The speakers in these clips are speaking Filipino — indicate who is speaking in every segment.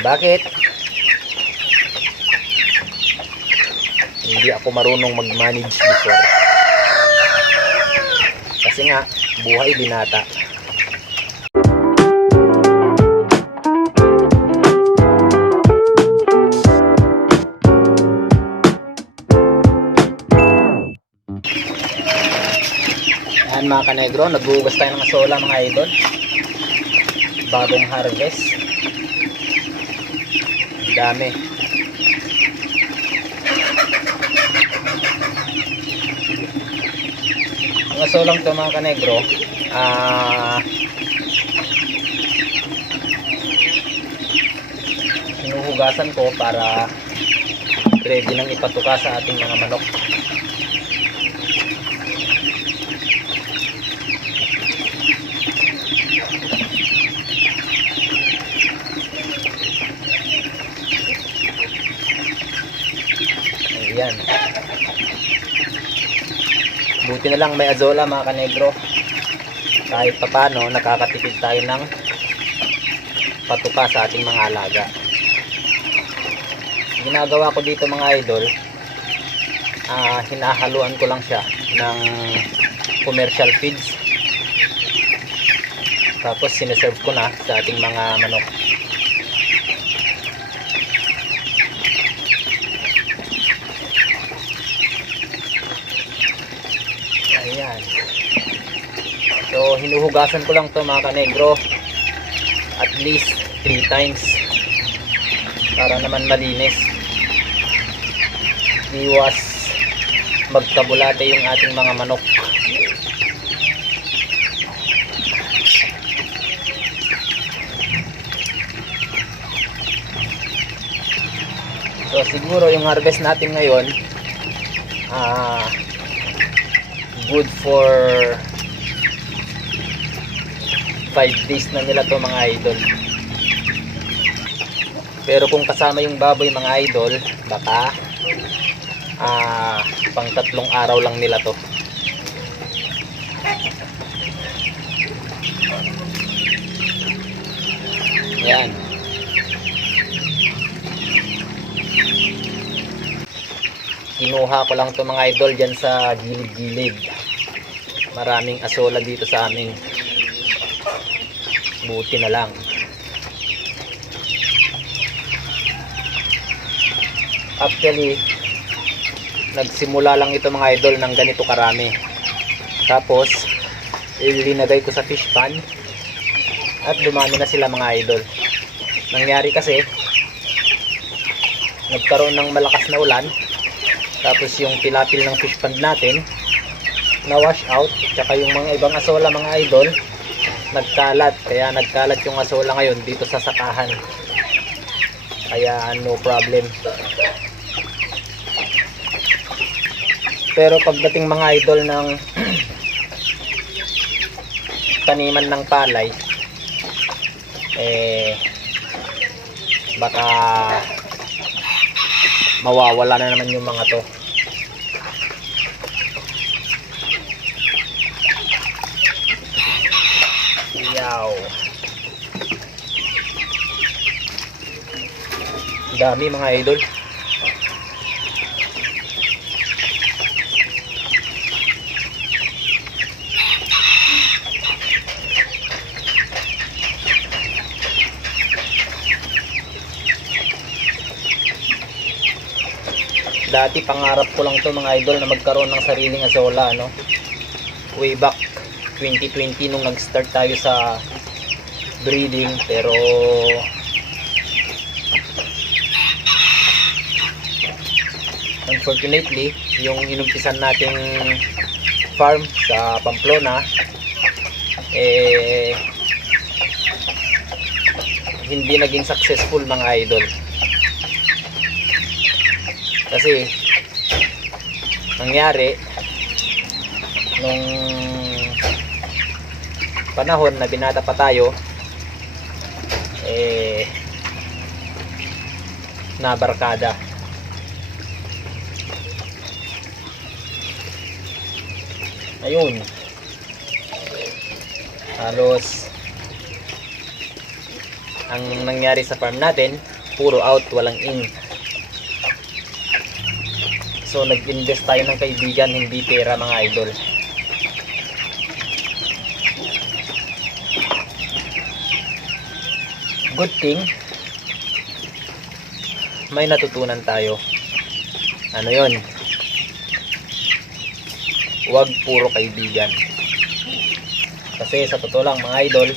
Speaker 1: Bakit? Hindi ako marunong mag-manage before. Kasi nga, buhay binata. Ayan mga kanegro, naghuhugas tayo ng asola mga idol. Bagong harvest. Dami. Ang asolang to mga kanegro, ah... hinuhugasan ko para ready nang ipatuka sa ating mga manok. Ayan. Buti na lang may azola mga kanegro. Kahit papano, nakakatipid tayo ng patuka sa ating mga alaga. Ginagawa ko dito mga idol, ah hinahaluan ko lang siya ng commercial feeds. Tapos sineserve ko na sa ating mga manok. Ayan. So, hinuhugasan ko lang to mga kanegro. At least 3 times. Para naman malinis. Iwas magkabulate yung ating mga manok. So, siguro yung harvest natin ngayon ah good for 5 days na nila to mga idol. Pero kung kasama yung baboy mga idol baka ah pang tatlong araw lang nila to. Yan kinuha ko lang to mga idol dyan sa gilid-gilid. Maraming asola dito sa amin buti na lang. Actually nagsimula lang ito mga idol ng ganito karami. Tapos ilinagay ko sa fish pan. At dumami na sila mga idol. Nangyari kasi nagkaroon ng malakas na ulan. Tapos yung tilapil ng fish pond natin na wash out. Tsaka yung mga ibang asola mga idol nagkalat kaya nagkalat yung asola ngayon dito sa sakahan. Kaya no problem. Pero pagdating mga idol ng taniman ng palay eh baka mawawala na naman yung mga to Dami mga idol. Dati pangarap ko lang to mga idol na magkaroon ng sariling asola no. Way back 2020 nung nag-start tayo sa breeding pero unfortunately yung inumpisan nating farm sa Pamplona eh hindi naging successful mga idol. Kasi nangyari nung panahon na binata pa tayo eh na barkada ayun. Halos ang nangyari sa farm natin puro out walang in. So nag-invest tayo ng kaibigan hindi pera mga idol. Good thing may natutunan tayo. Ano yon huwag puro kaibigan. Kasi sa totoo lang mga idol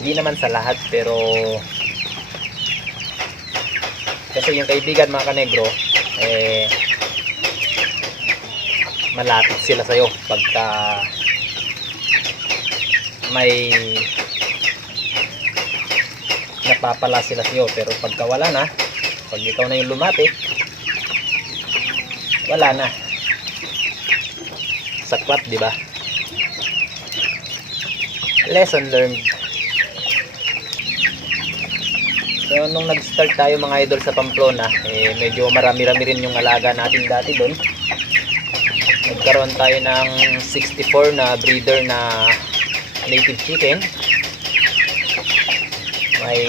Speaker 1: hindi naman sa lahat pero kasi yung kaibigan mga kanegro eh malapit sila sa'yo pagka may napapala sila sa'yo. Pero pagka wala na pag ikaw na yung lumapit wala na. Saklap di ba? Lesson learned. So nung nag-start tayo mga idol sa Pamplona eh medyo marami-rami rin yung alaga natin dati doon nagkaroon tayo ng 64 na breeder na native chicken. May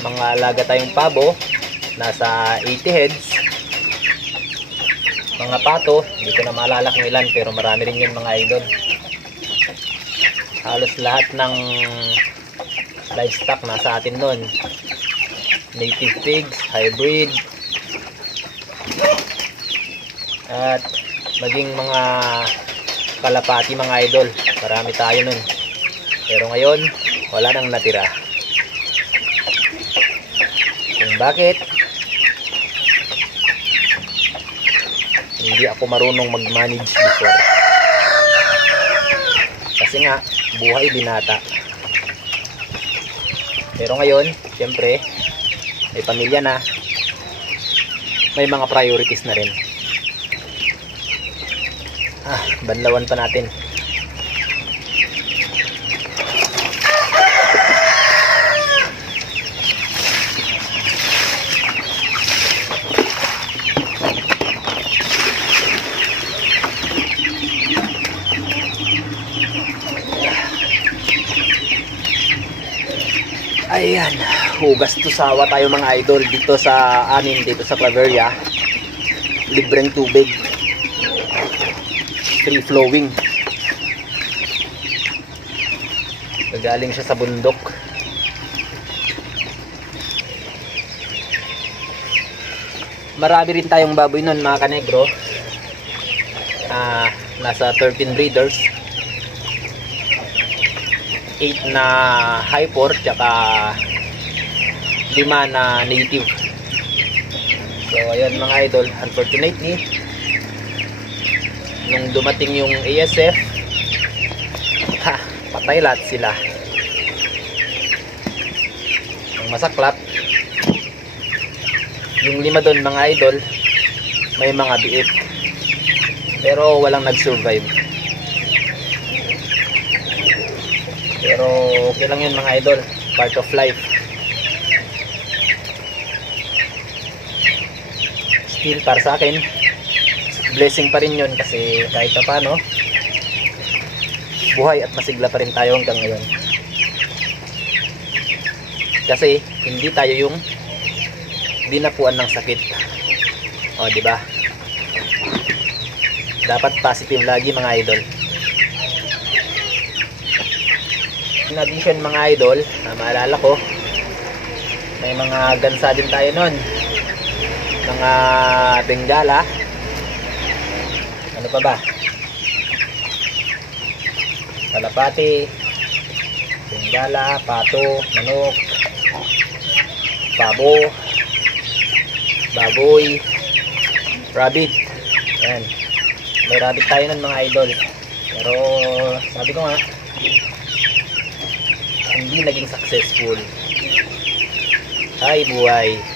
Speaker 1: mga alaga tayong pabo nasa 80 heads mga pato. Hindi ko na maalala kung ilan pero marami rin yun mga idol. Halos lahat ng livestock nasa atin nun. Native pigs, hybrid. At maging mga kalapati mga idol. Marami tayo nun. Pero ngayon wala nang natira. Kung bakit hindi ako marunong mag-manage before. Kasi nga buhay binata. Pero ngayon syempre may pamilya na. May mga priorities na rin. Ah banlawan pa natin Ayan, hugas to sawa tayo mga idol dito sa anin dito sa Claveria. Libreng tubig. Free flowing. Galing siya sa bundok. Marami rin tayong baboy nun mga kanegro. Ah, nasa 13 breeders. 8 na hyper tsaka 5 na native so ayun mga idol unfortunately nung dumating yung ASF ha, patay lahat sila ang masaklap yung lima doon mga idol may mga biit pero walang nag-survive Pero okay lang yun mga idol. Part of life. Still para sa akin, blessing pa rin yun kasi kahit pa paano, buhay at masigla pa rin tayo hanggang ngayon. Kasi hindi tayo yung dinapuan ng sakit. O, di ba? Dapat positive lagi mga idol. in addition mga idol na maalala ko may mga gansa din tayo nun mga bengala. Ano pa ba? Kalapati bengala, pato, manok pabo baboy rabbit. Yan may rabbit tayo nun mga idol. Pero sabi ko nga hindi naging successful. Ay buhay.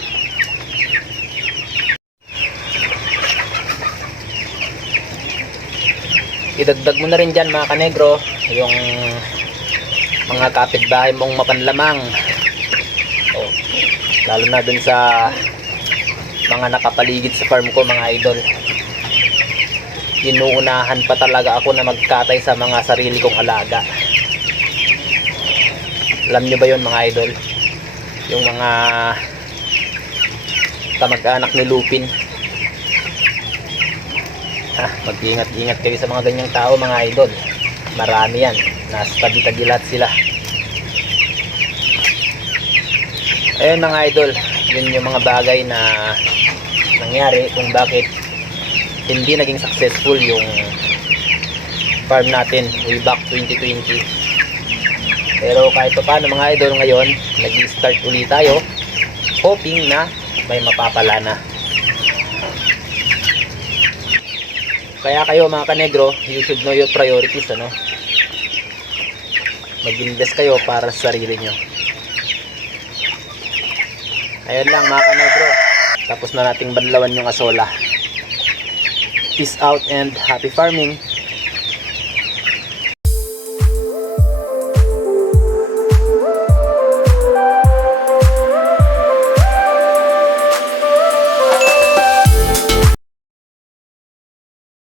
Speaker 1: Idagdag mo na rin dyan mga kanegro yung mga kapitbahay mong mapanlamang. Oh, lalo na dun sa mga nakapaligid sa farm ko mga idol. Inuunahan pa talaga ako na magkatay sa mga sarili kong alaga Alam nyo ba yon mga idol? Yung mga kamag-anak ni Lupin. Ha, mag-ingat-ingat kayo sa mga ganyang tao mga idol. Marami yan. Nasa tabi-tabi lahat sila. Ayun mga idol, yun yung mga bagay na nangyari kung bakit hindi naging successful yung farm natin way back 2020. Pero kahit pa paano mga idol ngayon, nag-start ulit tayo hoping na may mapapala na. Kaya kayo mga kanegro, you should know your priorities ano. Mag-invest kayo para sa sarili nyo. Ayun lang mga kanegro. Tapos na nating banlawan yung asola. Peace out and happy farming.